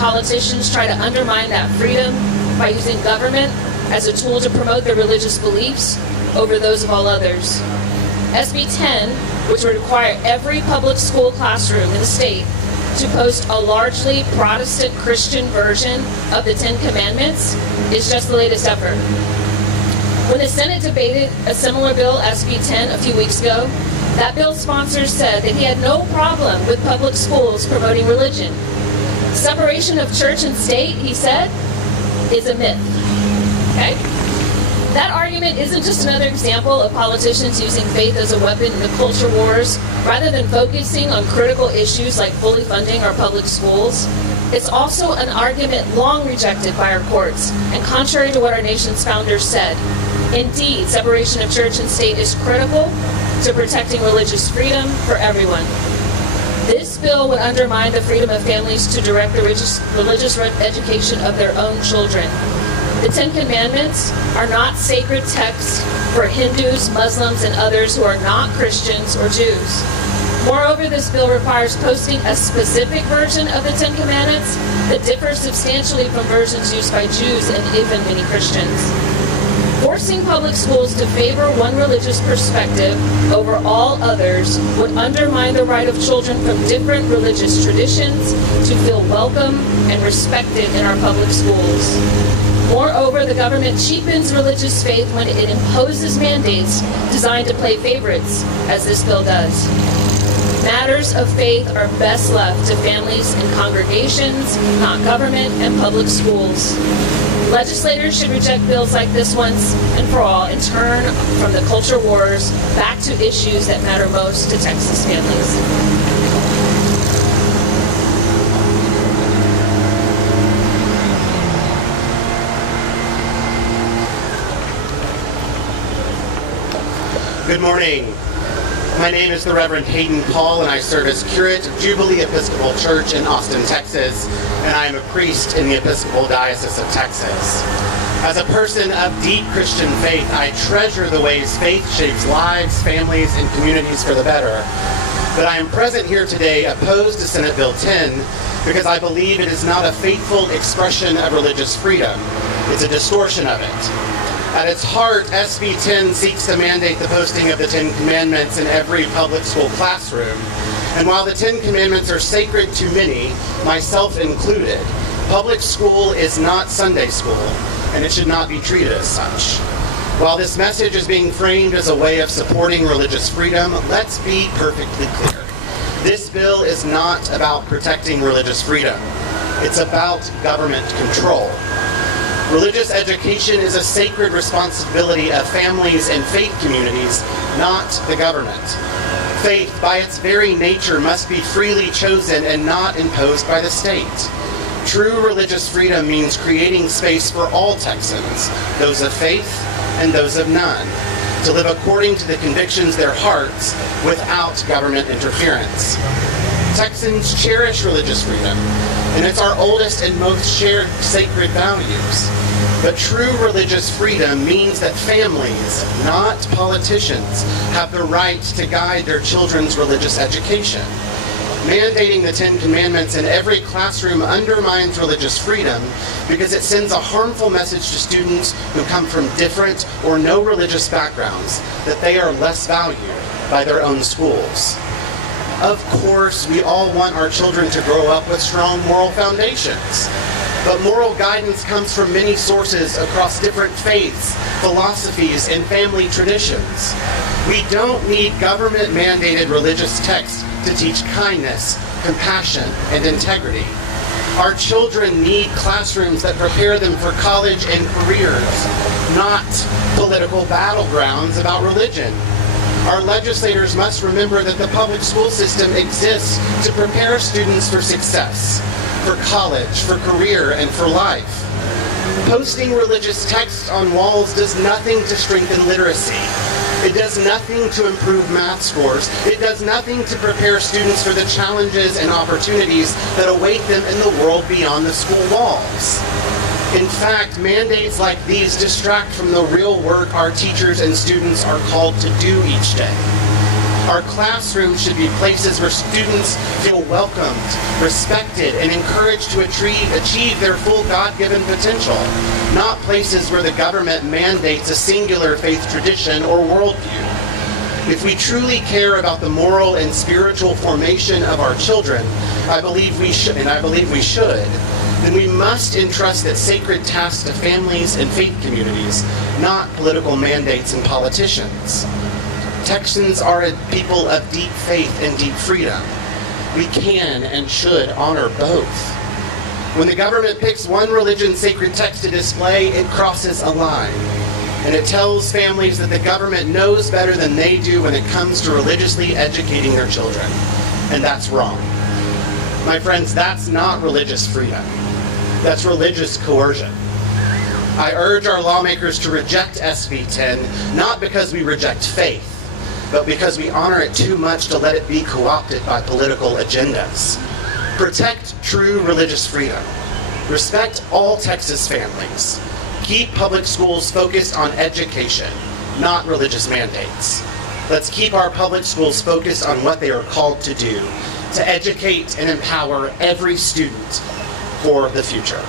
politicians try to undermine that freedom by using government as a tool to promote their religious beliefs over those of all others. SB 10, which would require every public school classroom in the state to post a largely Protestant Christian version of the Ten Commandments, is just the latest effort. When the Senate debated a similar bill, SB 10, a few weeks ago, that bill's sponsor said that he had no problem with public schools promoting religion. Separation of church and state, he said, is a myth. Okay? That argument isn't just another example of politicians using faith as a weapon in the culture wars, rather than focusing on critical issues like fully funding our public schools. It's also an argument long rejected by our courts, and contrary to what our nation's founders said. Indeed, separation of church and state is critical to protecting religious freedom for everyone. This bill would undermine the freedom of families to direct the religious education of their own children. The Ten Commandments are not sacred texts for Hindus, Muslims, and others who are not Christians or Jews. Moreover, this bill requires posting a specific version of the Ten Commandments that differs substantially from versions used by Jews and even many Christians. Forcing public schools to favor one religious perspective over all others would undermine the right of children from different religious traditions to feel welcome and respected in our public schools. Moreover, the government cheapens religious faith when it imposes mandates designed to play favorites, as this bill does. Matters of faith are best left to families and congregations, not government and public schools. Legislators should reject bills like this once and for all and turn from the culture wars back to issues that matter most to Texas families. Good morning. My name is the Reverend Hayden Paul, and I serve as curate of Jubilee Episcopal Church in Austin, Texas, and I am a priest in the Episcopal Diocese of Texas. As a person of deep Christian faith, I treasure the ways faith shapes lives, families, and communities for the better. But I am present here today opposed to Senate Bill 10 because I believe it is not a faithful expression of religious freedom. It's a distortion of it. At its heart, SB 10 seeks to mandate the posting of the Ten Commandments in every public school classroom. And while the Ten Commandments are sacred to many, myself included, public school is not Sunday school, and it should not be treated as such. While this message is being framed as a way of supporting religious freedom, let's be perfectly clear. This bill is not about protecting religious freedom. It's about government control. Religious education is a sacred responsibility of families and faith communities, not the government. Faith, by its very nature, must be freely chosen and not imposed by the state. True religious freedom means creating space for all Texans, those of faith and those of none, to live according to the convictions of their hearts without government interference. Texans cherish religious freedom, and it's our oldest and most shared sacred values. But true religious freedom means that families, not politicians, have the right to guide their children's religious education. Mandating the Ten Commandments in every classroom undermines religious freedom because it sends a harmful message to students who come from different or no religious backgrounds that they are less valued by their own schools. Of course, we all want our children to grow up with strong moral foundations. But moral guidance comes from many sources across different faiths, philosophies, and family traditions. We don't need government-mandated religious texts to teach kindness, compassion, and integrity. Our children need classrooms that prepare them for college and careers, not political battlegrounds about religion. Our legislators must remember that the public school system exists to prepare students for success, for college, for career, and for life. Posting religious texts on walls does nothing to strengthen literacy. It does nothing to improve math scores. It does nothing to prepare students for the challenges and opportunities that await them in the world beyond the school walls. In fact, mandates like these distract from the real work our teachers and students are called to do each day. Our classrooms should be places where students feel welcomed, respected, and encouraged to achieve their full God-given potential, not places where the government mandates a singular faith tradition or worldview. If we truly care about the moral and spiritual formation of our children, I believe we should, then we must entrust that sacred task to families and faith communities, not political mandates and politicians. Texans are a people of deep faith and deep freedom. We can and should honor both. When the government picks one religion's sacred text to display, it crosses a line. And it tells families that the government knows better than they do when it comes to religiously educating their children. And that's wrong. My friends, that's not religious freedom. That's religious coercion. I urge our lawmakers to reject SB 10, not because we reject faith, but because we honor it too much to let it be co-opted by political agendas. Protect true religious freedom. Respect all Texas families. Keep public schools focused on education, not religious mandates. Let's keep our public schools focused on what they are called to do, to educate and empower every student for the future.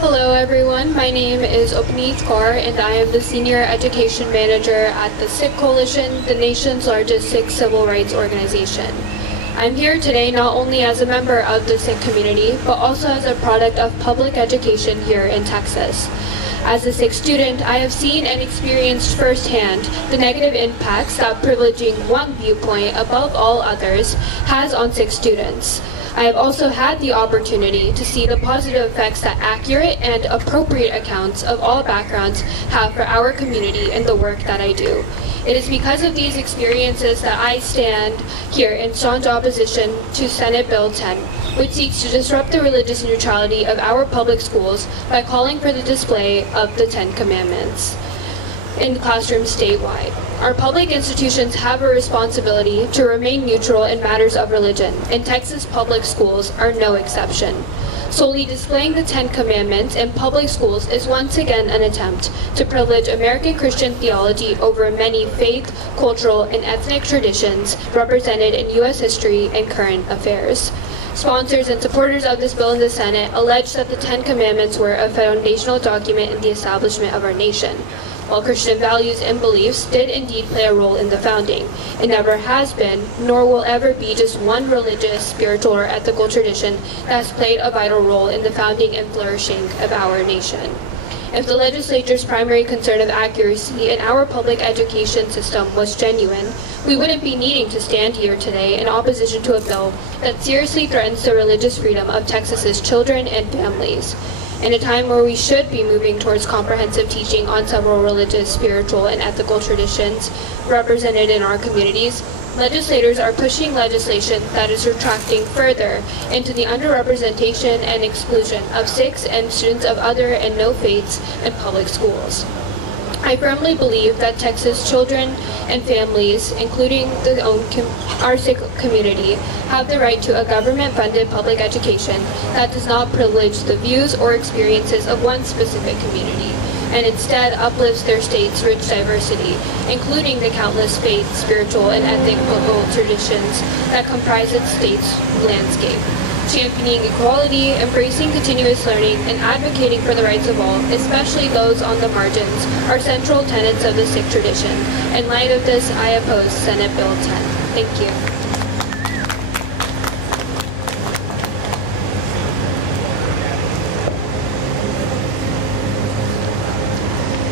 Hello everyone, my name is Opneet Kaur and I am the Senior Education Manager at the Sikh Coalition, the nation's largest Sikh civil rights organization. I'm here today not only as a member of the Sikh community, but also as a product of public education here in Texas. As a Sikh student, I have seen and experienced firsthand the negative impacts that privileging one viewpoint above all others has on Sikh students. I have also had the opportunity to see the positive effects that accurate and appropriate accounts of all backgrounds have for our community and the work that I do. It is because of these experiences that I stand here in staunch opposition to Senate Bill 10, which seeks to disrupt the religious neutrality of our public schools by calling for the display of the 10 Commandments in classrooms statewide. Our public institutions have a responsibility to remain neutral in matters of religion, and Texas public schools are no exception. Solely displaying the 10 Commandments in public schools is once again an attempt to privilege American Christian theology over many faith, cultural, and ethnic traditions represented in U.S. history and current affairs. Sponsors and supporters of this bill in the Senate allege that the 10 Commandments were a foundational document in the establishment of our nation. While Christian values and beliefs did indeed play a role in the founding, it never has been, nor will ever be, just one religious, spiritual, or ethical tradition that has played a vital role in the founding and flourishing of our nation. If the legislature's primary concern of accuracy in our public education system was genuine, we wouldn't be needing to stand here today in opposition to a bill that seriously threatens the religious freedom of Texas's children and families. In a time where we should be moving towards comprehensive teaching on several religious, spiritual, and ethical traditions represented in our communities, legislators are pushing legislation that is retracting further into the underrepresentation and exclusion of Sikhs and students of other and no faiths in public schools. I firmly believe that Texas children and families, including our Sikh community, have the right to a government-funded public education that does not privilege the views or experiences of one specific community, and instead uplifts their state's rich diversity, including the countless faith, spiritual, and ethnic local traditions that comprise its state's landscape. Championing equality, embracing continuous learning, and advocating for the rights of all, especially those on the margins, are central tenets of the Sikh tradition. In light of this, I oppose Senate Bill 10. Thank you.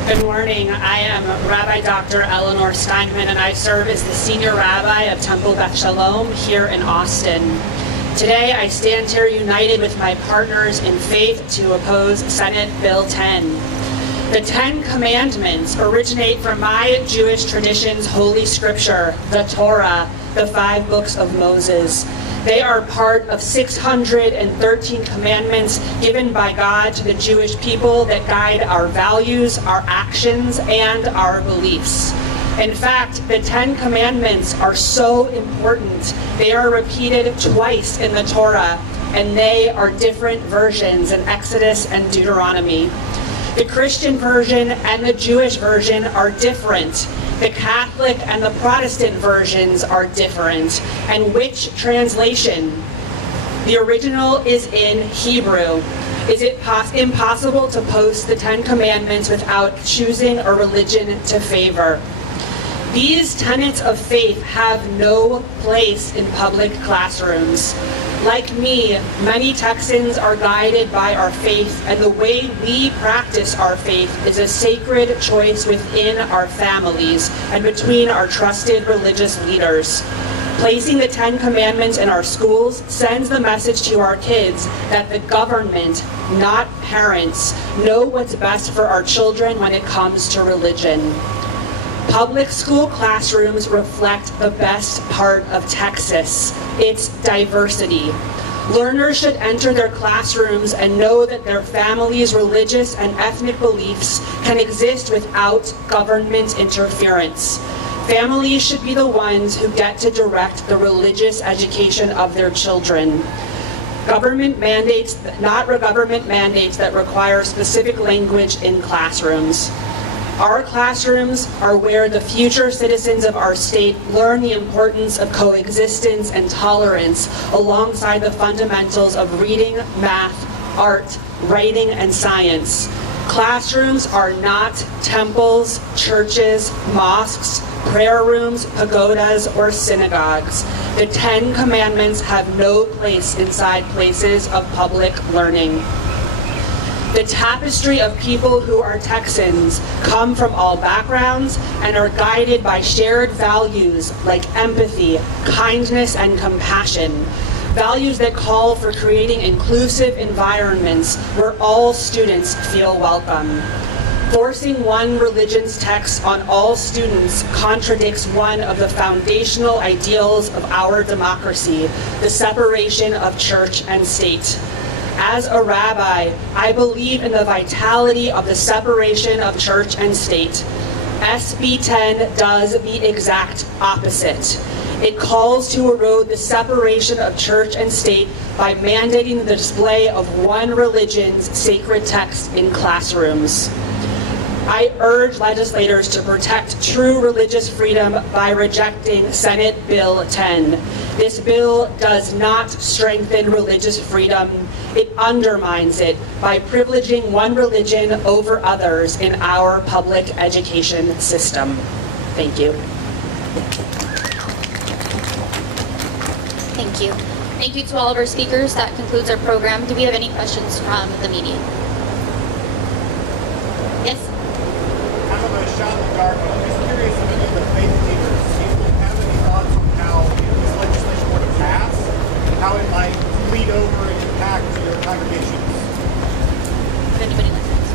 Good morning. I am Rabbi Dr. Eleanor Steinman, and I serve as the Senior Rabbi of Temple Beth Shalom here in Austin. Today, I stand here united with my partners in faith to oppose Senate Bill 10. The 10 Commandments originate from my Jewish tradition's holy scripture, the Torah, the 5 books of Moses. They are part of 613 commandments given by God to the Jewish people that guide our values, our actions, and our beliefs. In fact, the 10 Commandments are so important. They are repeated twice in the Torah, and they are different versions in Exodus and Deuteronomy. The Christian version and the Jewish version are different. The Catholic and the Protestant versions are different. And which translation? The original is in Hebrew. Is it impossible to post the 10 Commandments without choosing a religion to favor? These tenets of faith have no place in public classrooms. Like me, many Texans are guided by our faith, and the way we practice our faith is a sacred choice within our families and between our trusted religious leaders. Placing the 10 Commandments in our schools sends the message to our kids that the government, not parents, know what's best for our children when it comes to religion. Public school classrooms reflect the best part of Texas, its diversity. Learners should enter their classrooms and know that their family's religious and ethnic beliefs can exist without government interference. Families should be the ones who get to direct the religious education of their children. Government mandates, not government mandates that require specific language in classrooms. Our classrooms are where the future citizens of our state learn the importance of coexistence and tolerance alongside the fundamentals of reading, math, art, writing, and science. Classrooms are not temples, churches, mosques, prayer rooms, pagodas, or synagogues. The 10 Commandments have no place inside places of public learning. The tapestry of people who are Texans come from all backgrounds and are guided by shared values like empathy, kindness, and compassion. Values that call for creating inclusive environments where all students feel welcome. Forcing one religion's text on all students contradicts one of the foundational ideals of our democracy, the separation of church and state. As a rabbi, I believe in the vitality of the separation of church and state. SB 10 does the exact opposite. It calls to erode the separation of church and state by mandating the display of one religion's sacred text in classrooms. I urge legislators to protect true religious freedom by rejecting Senate Bill 10. This bill does not strengthen religious freedom. It undermines it by privileging one religion over others in our public education system. Thank you. Thank you. Thank you to all of our speakers. That concludes our program. Do we have any questions from the media? Yes? Kind of a shot in the dark, but I'm just curious if any of the faith leaders have any thoughts on how, if this legislation were to pass, how it might bleed over and impact your congregations. If anybody listens.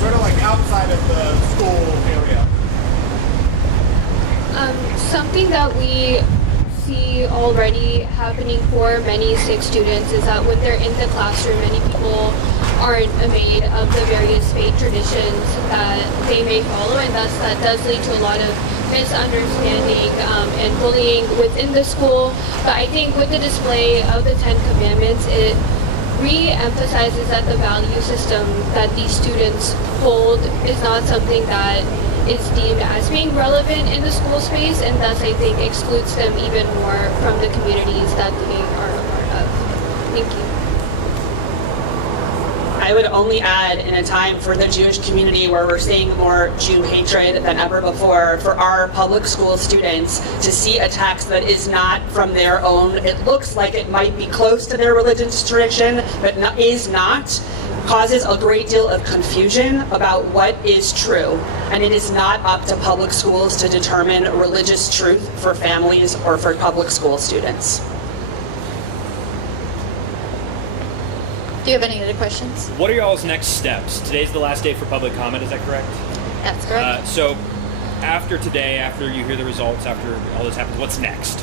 Sort of like outside of the school area. Something that we see already happening for many Sikh students is that when they're in the classroom, many people aren't made of the various faith traditions that they may follow, and thus that does lead to a lot of misunderstanding and bullying within the school. But I think with the display of the 10 Commandments, it re-emphasizes that the value system that these students hold is not something that is deemed as being relevant in the school space, and thus I think excludes them even more from the communities that they are a part of. Thank you. I would only add, in a time for the Jewish community where we're seeing more Jew hatred than ever before, for our public school students to see a text that is not from their own, it looks like it might be close to their religious tradition, but is not, causes a great deal of confusion about what is true. And it is not up to public schools to determine religious truth for families or for public school students. Do you have any other questions? What are y'all's next steps? Today's the last day for public comment, is that correct? That's correct. So after today, after you hear the results, after all this happens, what's next?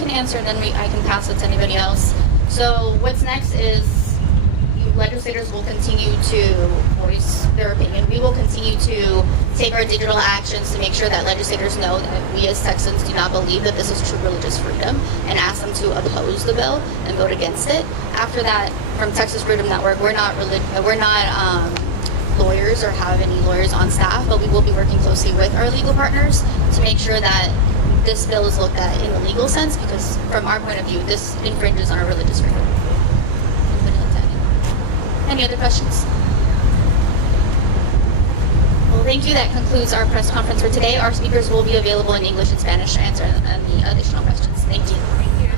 can answer, and then I can pass it to anybody else. So what's next is legislators will continue to voice their opinion. We will continue to take our digital actions to make sure that legislators know that we as Texans do not believe that this is true religious freedom, and ask them to oppose the bill and vote against it. After that, from Texas Freedom Network, we're not lawyers or have any lawyers on staff, but we will be working closely with our legal partners to make sure that this bill is looked at in the legal sense, because from our point of view, this infringes on our religious freedom. Any other questions? Well, thank you. That concludes our press conference for today. Our speakers will be available in English and Spanish to answer any additional questions. Thank you. Thank you.